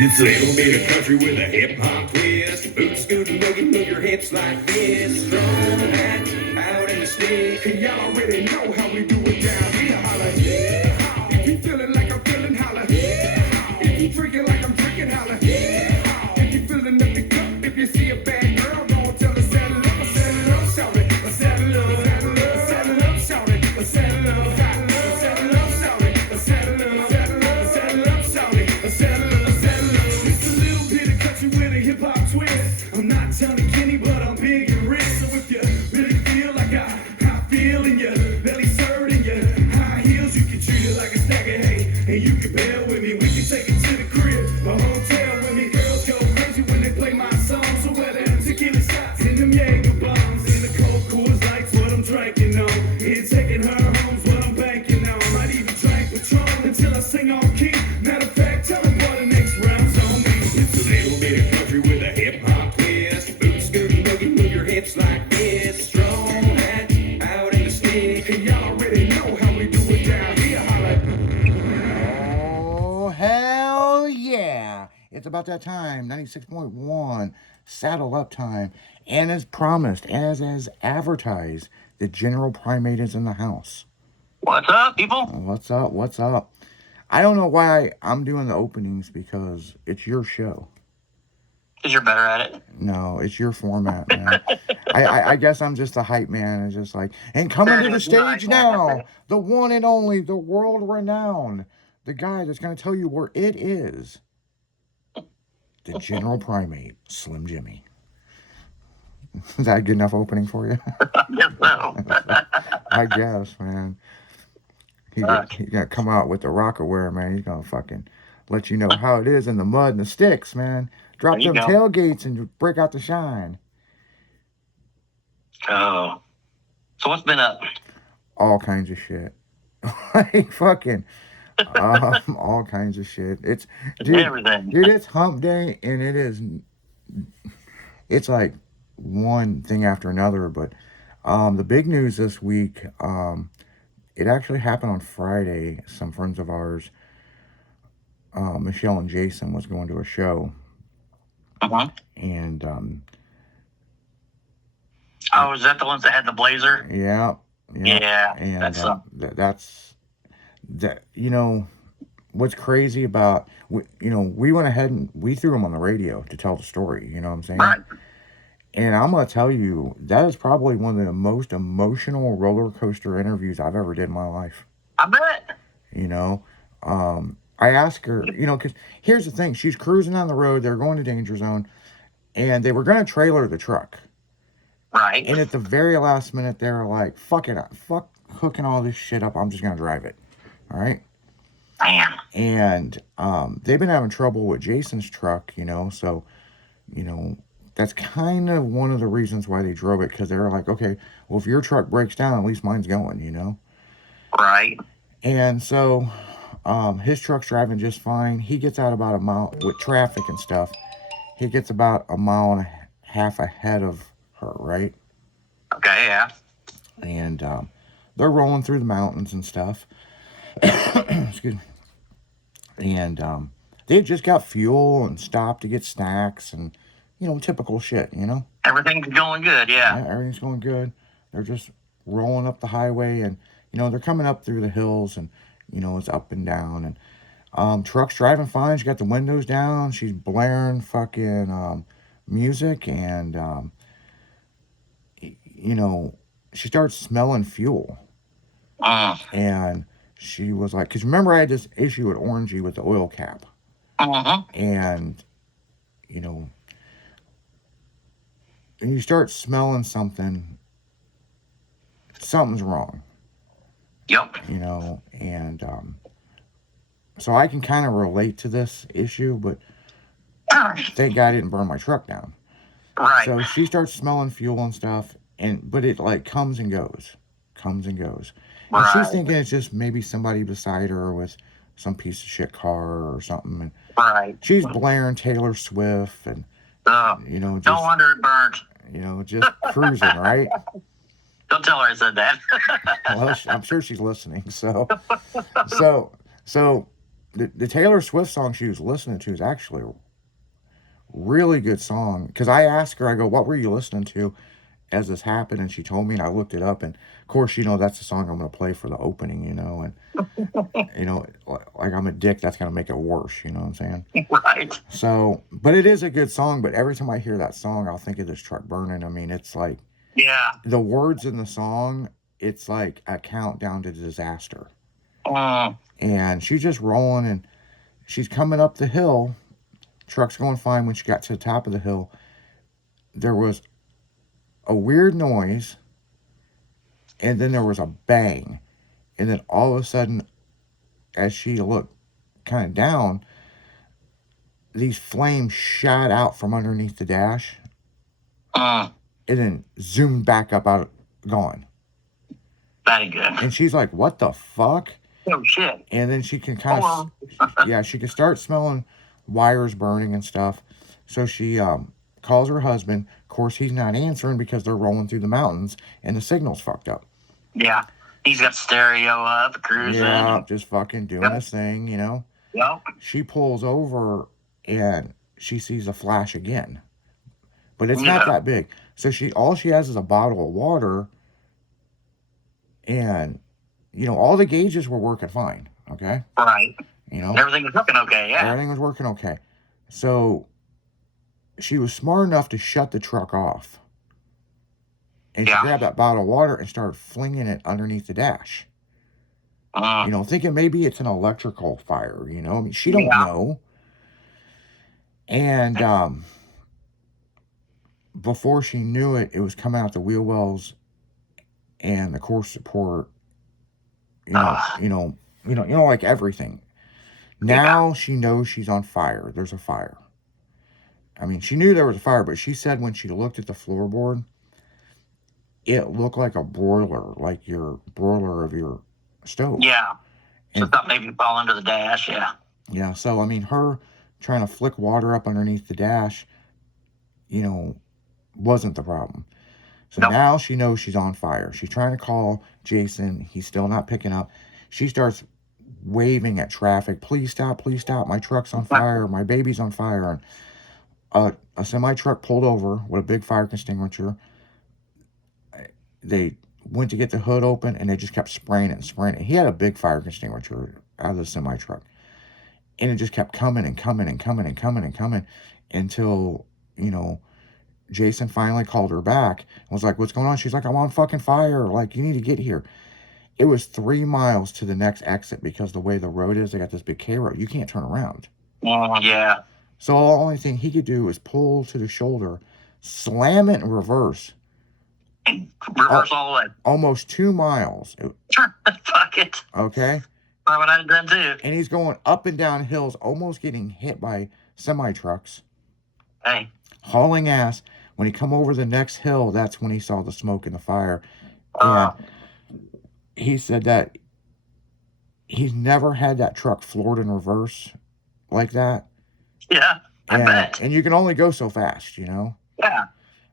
It's a little bit of country with a hip hop twist. Boot scootin' boogie, move your hips like this. Strong and out in the stick. And y'all already know how we do it down here. Holla, yeah. If you feelin' like I'm feelin', holla, yeah. If you drinkin' like I'm drinkin', holla, yeah. If you fillin' up the cup, if you see a bad girl, don't tell her saddle up, saddle up, shout it, saddle up, saddle up, saddle up, shout it, saddle up, saddle up, shout it, saddle up, saddle up, saddle up, shout it, saddle up, saddle up. It's a little bit of country with a hip hop twist. I'm not Tony Kenny, but I'm big and rich. So if you really feel like I feel in your belly serving your high heels, you can treat it like a stack of hay, and you can bear with me. We can take it to the crib, a hotel with me. Girls go crazy when they play my song. So whether them tequila shots and them Jaeger bombs and the cold Coors Lights, what I'm drinking on, and taking her home's what I'm banking on. Might even drink Patron until I sing on key. Matter of fact, tell them what the next round's on me. It's a little bit of country with a hip hop twist. Boot scootin' boogie, move your hips like this. Strong and out in the stick. And y'all already know how we do it down here. Holla. Oh, hell yeah. It's about that time, 96.1, Saddle Up time. And as promised, as advertised, the General Primate is in the house. What's up, people? What's up? What's up? I don't know why I'm doing the openings because it's your show. Because you're better at it. No, it's your format, man. I guess I'm just a hype man. It's just like, and coming to the stage now, the one and only, the world renowned, the guy that's going to tell you where it is, the General Primate, Slim Jimmy. Is that a good enough opening for you? Yes, no. I guess, man. He's going to come out with the Rockaware, man. He's going to fucking let you know how it is in the mud and the sticks, man. Drop them tailgates and break out the shine. Oh. So what's been up? All kinds of shit. Like fucking all kinds of shit. It's everything. Dude, it's hump day and it's like one thing after another, but the big news this week, it actually happened on Friday. Some friends of ours, Michelle and Jason, was going to a show. Uh-huh. And oh, is that the ones that had the blazer? Yeah. And that's you know what's crazy about we went ahead and we threw them on the radio to tell the story. You know what I'm saying? Right. And I'm gonna tell you that is probably one of the most emotional roller coaster interviews I've ever did in my life. I bet. I asked her, because here's the thing. She's cruising on the road. They're going to Danger Zone. And they were going to trailer the truck. Right. And at the very last minute, they were like, fuck it up. Fuck hooking all this shit up. I'm just going to drive it. All right? Damn. And they've been having trouble with Jason's truck, So, that's kind of one of the reasons why they drove it. Because they were like, okay, well, if your truck breaks down, at least mine's going, Right. And so... his truck's driving just fine. He gets out about a mile with traffic and stuff. He gets about a mile and a half ahead of her, right? Okay, yeah. And they're rolling through the mountains and stuff. Excuse me. And they just got fuel and stopped to get snacks and, typical shit, Everything's going good, yeah. Everything's going good. They're just rolling up the highway and, they're coming up through the hills and, it's up and down, and truck's driving fine. She got the windows down. She's blaring fucking music, and she starts smelling fuel. And she was like, because remember I had this issue with Orangey with the oil cap, and and you start smelling something's wrong. Yep. And so I can kind of relate to this issue, but thank God I didn't burn my truck down. Right. So she starts smelling fuel and stuff, but it like comes and goes. And she's thinking it's just maybe somebody beside her with some piece of shit car or something. And right. She's blaring Taylor Swift and, just, no wonder it burnt. Just cruising, right? Don't tell her I said that. Well, I'm sure she's listening. So the Taylor Swift song she was listening to is actually a really good song. Because I asked her, I go, what were you listening to as this happened? And she told me, and I looked it up. And of course, that's the song I'm going to play for the opening, And, like I'm a dick, that's going to make it worse. You know what I'm saying? Right. So, but it is a good song. But every time I hear that song, I'll think of this truck burning. I mean, it's like, yeah, the words in the song, it's like a countdown to disaster. And she's just rolling, and she's coming up the hill. Truck's going fine. When she got to the top of the hill, there was a weird noise, and then there was a bang. And then all of a sudden, as she looked kind of down, these flames shot out from underneath the dash, and then zoomed back up out, gone. That ain't good. And she's like, what the fuck? Oh, shit. And then she can kind of, yeah, she can start smelling wires burning and stuff. So she calls her husband. Of course, he's not answering because they're rolling through the mountains and the signal's fucked up. Yeah. He's got stereo up, cruising. Yeah, just fucking doing his thing, Yep. She pulls over and she sees a flash again. But it's not that big. So all she has is a bottle of water. And, all the gauges were working fine, okay? Right. Everything was working okay, yeah. Everything was working okay. So she was smart enough to shut the truck off. And she grabbed that bottle of water and started flinging it underneath the dash. Thinking maybe it's an electrical fire, I mean, she don't know. And before she knew it, it was coming out the wheel wells and the core support, like everything. Now she knows she's on fire. There's a fire. I mean, she knew there was a fire, but she said when she looked at the floorboard, it looked like a broiler, like your broiler of your stove. Yeah. So I thought maybe you fall under the dash, yeah. Yeah, so, I mean, her trying to flick water up underneath the dash, wasn't the problem. So now she knows she's on fire. She's trying to call Jason. He's still not picking up. She starts waving at traffic. Please stop, please stop. My truck's on fire. My baby's on fire. And a semi-truck pulled over with a big fire extinguisher. They went to get the hood open, and they just kept spraying it and spraying it. He had a big fire extinguisher out of the semi-truck. And it just kept coming and coming and coming and coming and coming until, Jason finally called her back and was like, what's going on? She's like, I'm on fucking fire. Like, you need to get here. It was 3 miles to the next exit because the way the road is, they got this big K road. You can't turn around. Yeah. So the only thing he could do was pull to the shoulder, slam it in reverse. Reverse all the way. Almost 2 miles. Fuck it. Okay? That's what I'd done too. And he's going up and down hills, almost getting hit by semi-trucks. Hey. Hauling ass. When he come over the next hill, that's when he saw the smoke and the fire. And he said that he's never had that truck floored in reverse like that. Yeah, I bet. And you can only go so fast, Yeah.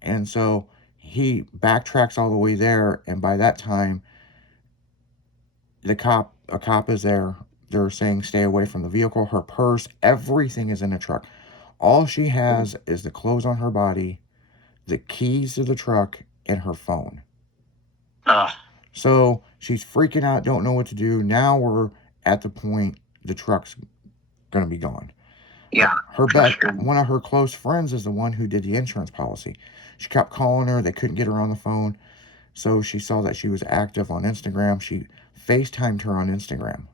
And so he backtracks all the way there, and by that time, a cop is there. They're saying stay away from the vehicle. Her purse, everything is in the truck. All she has is the clothes on her body, the keys to the truck, and her phone. So she's freaking out, don't know what to do. Now we're at the point the truck's going to be gone. Yeah. One of her close friends is the one who did the insurance policy. She kept calling her. They couldn't get her on the phone. So she saw that she was active on Instagram. She FaceTimed her on Instagram.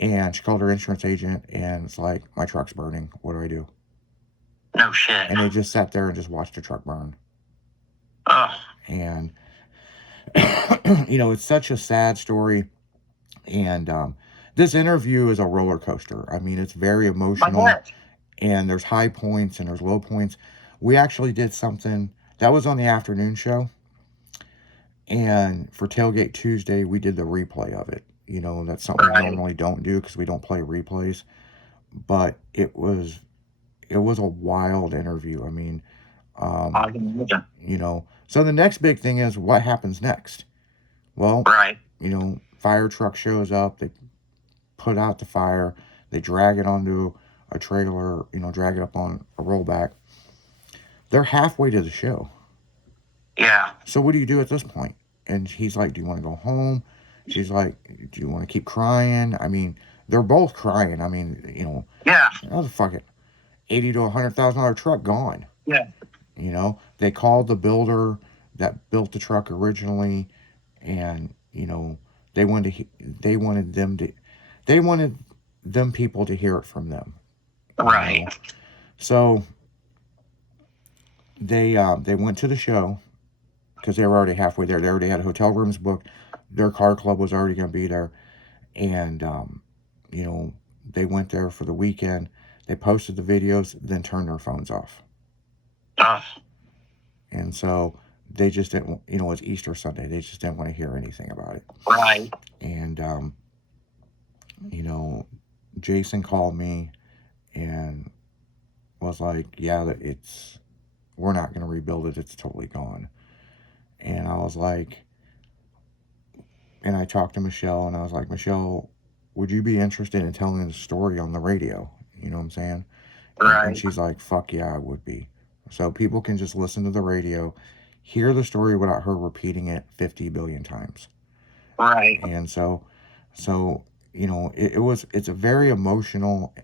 And she called her insurance agent, and it's like, my truck's burning. What do I do? No shit. And they just sat there and just watched the truck burn. And, it's such a sad story. And this interview is a roller coaster. I mean, it's very emotional. And there's high points and there's low points. We actually did something that was on the afternoon show. And for Tailgate Tuesday, we did the replay of it. That's something we normally don't do because we don't play replays. But it was a wild interview. I mean, so the next big thing is what happens next. Well, fire truck shows up. They put out the fire. They drag it onto a trailer, drag it up on a rollback. They're halfway to the show. Yeah. So what do you do at this point? And he's like, do you want to go home? She's like, do you want to keep crying? I mean, they're both crying. I mean, Yeah. oh, fuck it. $80,000 to $100,000 truck gone. Yeah. They called the builder that built the truck originally, and they wanted them people to hear it from them. Right. So they went to the show because they were already halfway there. They already had hotel rooms booked. Their car club was already going to be there, and they went there for the weekend. They posted the videos, then turned their phones off. And so they just didn't, it's Easter Sunday. They just didn't want to hear anything about it. Right. And, Jason called me and was like, yeah, we're not going to rebuild it. It's totally gone. And I was like, and I talked to Michelle and I was like, Michelle, would you be interested in telling the story on the radio? You know what I'm saying? Right. And she's like, fuck yeah, I would be. So people can just listen to the radio, hear the story without her repeating it 50 billion times. Right. And so it's a very emotional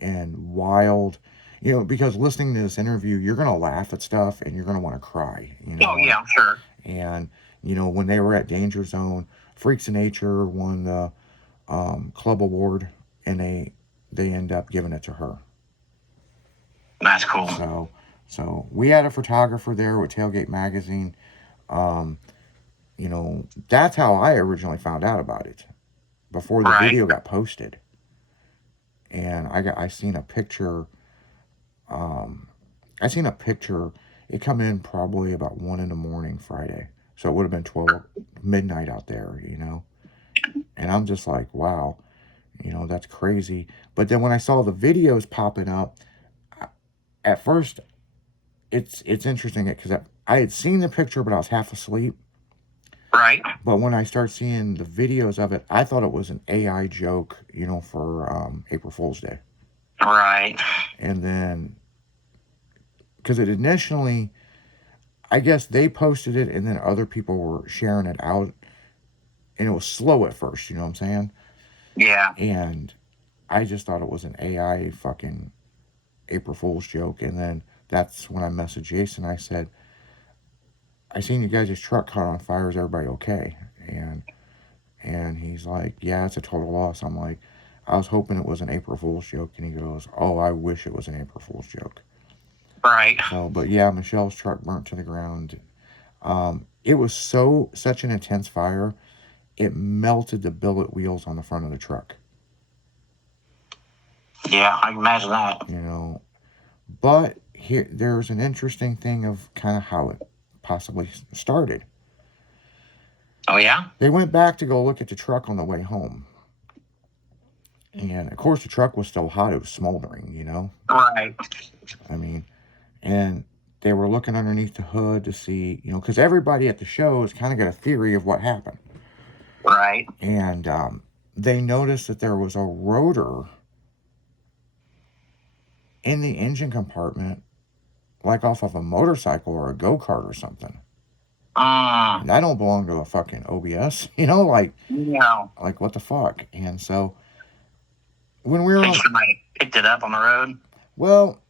and wild, because listening to this interview, you're going to laugh at stuff and you're going to want to cry. Oh, yeah, I'm sure. And, when they were at Danger Zone, Freaks of Nature won the club award, and they end up giving it to her. That's cool. So we had a photographer there with Tailgate Magazine. That's how I originally found out about it, before the video got posted. And I seen a picture. It come in probably about 1 a.m. Friday. So it would have been 12 midnight out there, And I'm just like, wow, that's crazy. But then when I saw the videos popping up, at first, it's interesting because I had seen the picture, but I was half asleep. Right. But when I start seeing the videos of it, I thought it was an AI joke, for April Fool's Day. Right. And then, because it initially, I guess they posted it and then other people were sharing it out. And it was slow at first, you know what I'm saying? Yeah. And I just thought it was an AI fucking April Fool's joke. And then that's when I messaged Jason. I said, I seen you guys' truck caught on fire. Is everybody okay? And he's like, yeah, it's a total loss. I'm like, I was hoping it was an April Fool's joke. And he goes, oh, I wish it was an April Fool's joke. Right. So, but yeah, Michelle's truck burnt to the ground. It was such an intense fire, it melted the billet wheels on the front of the truck. Yeah, I can imagine that. But there's an interesting thing of kind of how it possibly started. Oh, yeah? They went back to go look at the truck on the way home. And, of course, the truck was still hot. It was smoldering, Right. I mean, and they were looking underneath the hood to see, because everybody at the show has kind of got a theory of what happened. Right. And they noticed that there was a rotor in the engine compartment, like off of a motorcycle or a go-kart or something. And that don't belong to a fucking OBS, No. like what the fuck? And so when we were Think somebody picked it up on the road? Well,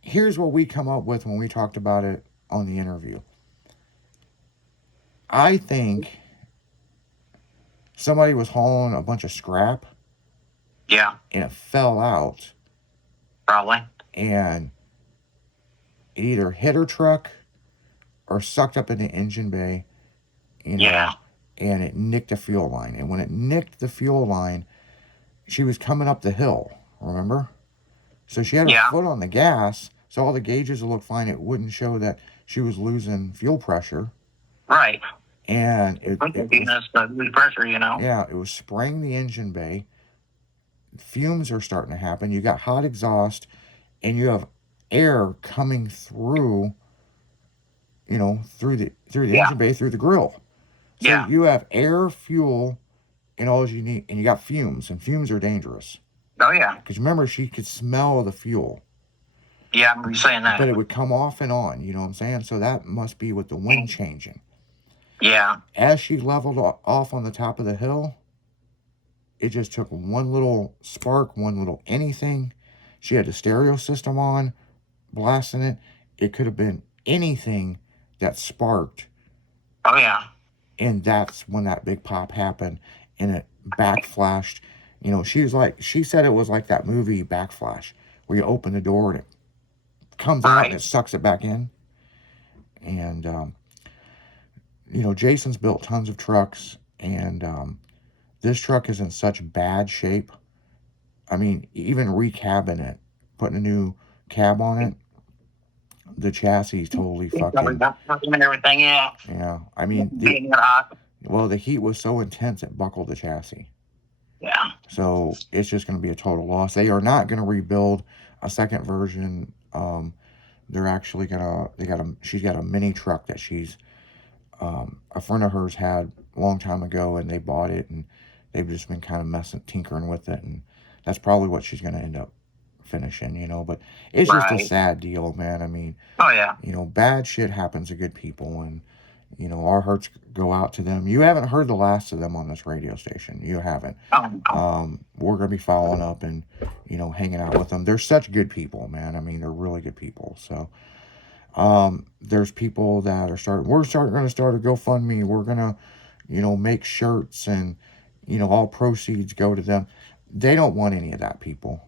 here's what we come up with when we talked about it on the interview. I think somebody was hauling a bunch of scrap. Yeah. And it fell out. Probably. And it either hit her truck or sucked up in the engine bay. Yeah. And it nicked the fuel line. And when it nicked the fuel line, she was coming up the hill, remember? So she had her foot on the gas, so all the gauges would look fine. It wouldn't show that she was losing fuel pressure. Right. And it was pressure, Yeah, it was spraying the engine bay. Fumes are starting to happen. You got hot exhaust, and you have air coming through, through the engine bay, through the grill. So you have air, fuel, and all you need, and you got fumes, and fumes are dangerous. Oh, yeah. Because remember, she could smell the fuel. Yeah, I remember you saying that. But it would come off and on, you know what I'm saying? So that must be with the wind changing. Yeah. As she leveled off on the top of the hill, it just took one little spark, one little anything. She had the stereo system on, blasting it. It could have been anything that sparked. Oh, yeah. And that's when that big pop happened, and it backflashed. You know, she said it was like that movie Backflash, where you open the door and it comes out and it sucks it back in. And, you know, Jason's built tons of trucks, and this truck is in such bad shape. I mean, even recabbing it, putting a new cab on it, the chassis is totally fucking... And everything, yeah. Yeah, I mean... Well, the heat was so intense it buckled the chassis. Yeah. So it's just going to be a total loss. They are not going to rebuild a second version. They're actually going to... She's got a mini truck that she's... a friend of hers had a long time ago, and they bought it, and they've just been kind of tinkering with it, and that's probably what she's going to end up finishing, you know. But it's just a sad deal, man. I mean... Oh, yeah. You know, bad shit happens to good people, and... You know, our hearts go out to them. You haven't heard the last of them on this radio station. You haven't. We're going to be following up and, you know, hanging out with them. They're such good people, man. I mean, they're really good people. So, there's people that are going to start a GoFundMe. We're going to, you know, make shirts, and, you know, all proceeds go to them. They don't want any of that, people.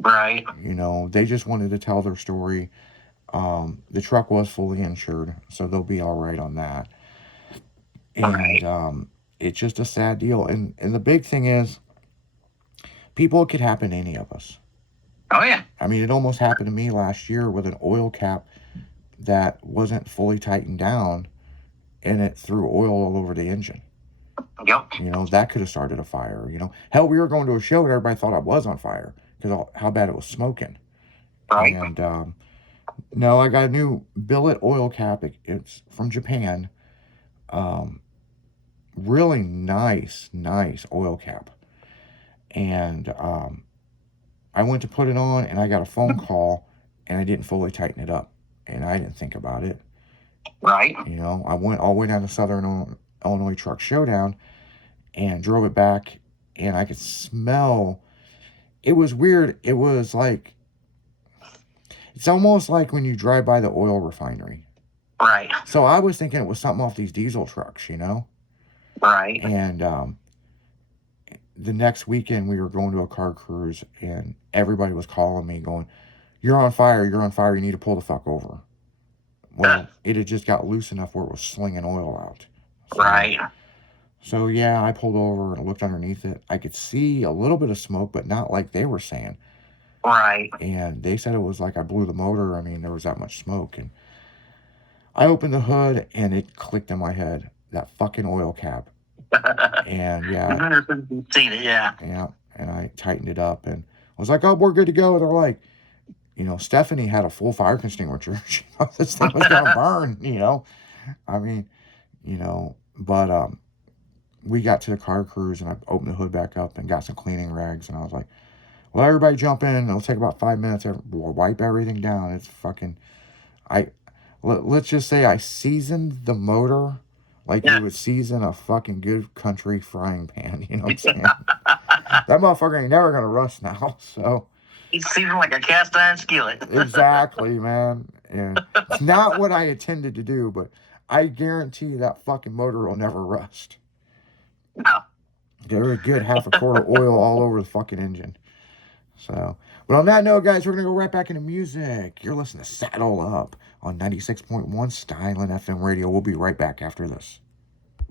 Right. You know, they just wanted to tell their story. The truck was fully insured, so they'll be all right on that. And it's just a sad deal. And the big thing is, people, it could happen to any of us. Oh, yeah. I mean, it almost happened to me last year with an oil cap that wasn't fully tightened down, and it threw oil all over the engine. Yep. You know, that could have started a fire, you know. Hell, we were going to a show and everybody thought I was on fire because how bad it was smoking. Right. And, no, I got a new billet oil cap. It's from Japan. Really nice oil cap. And I went to put it on, and I got a phone call, and I didn't fully tighten it up. And I didn't think about it. Right. You know, I went all the way down to Southern Illinois Truck Showdown and drove it back, and I could smell... It was weird. It was like... It's almost like when you drive by the oil refinery. Right. So I was thinking it was something off these diesel trucks, you know? Right. And the next weekend we were going to a car cruise, and everybody was calling me going, you're on fire, you need to pull the fuck over. Well, it had just got loose enough where it was slinging oil out. So, right. So yeah, I pulled over and looked underneath it. I could see a little bit of smoke, but not like they were saying. Right. And they said it was like I blew the motor. I mean, there was that much smoke. And I opened the hood, and it clicked in my head. That fucking oil cap. And yeah. I've seen it, yeah. Yeah. And I tightened it up, and I was like, oh, we're good to go. And they're like, you know, Stephanie had a full fire extinguisher. She thought this thing was going to burn, you know. I mean, you know, but we got to the car cruise, and I opened the hood back up and got some cleaning rags, and I was like, well, everybody jump in. It'll take about 5 minutes. We'll wipe everything down. It's fucking... Let's just say I seasoned the motor like you would season a fucking good country frying pan. You know what I'm saying? That motherfucker ain't never going to rust now, so... It's seasoned like a cast iron skillet. Exactly, man. And it's not what I intended to do, but I guarantee that fucking motor will never rust. No. There a good half a quart of oil all over the fucking engine. So, but on that note, guys, we're going to go right back into music. You're listening to Saddle Up on 96.1 Styling FM Radio. We'll be right back after this.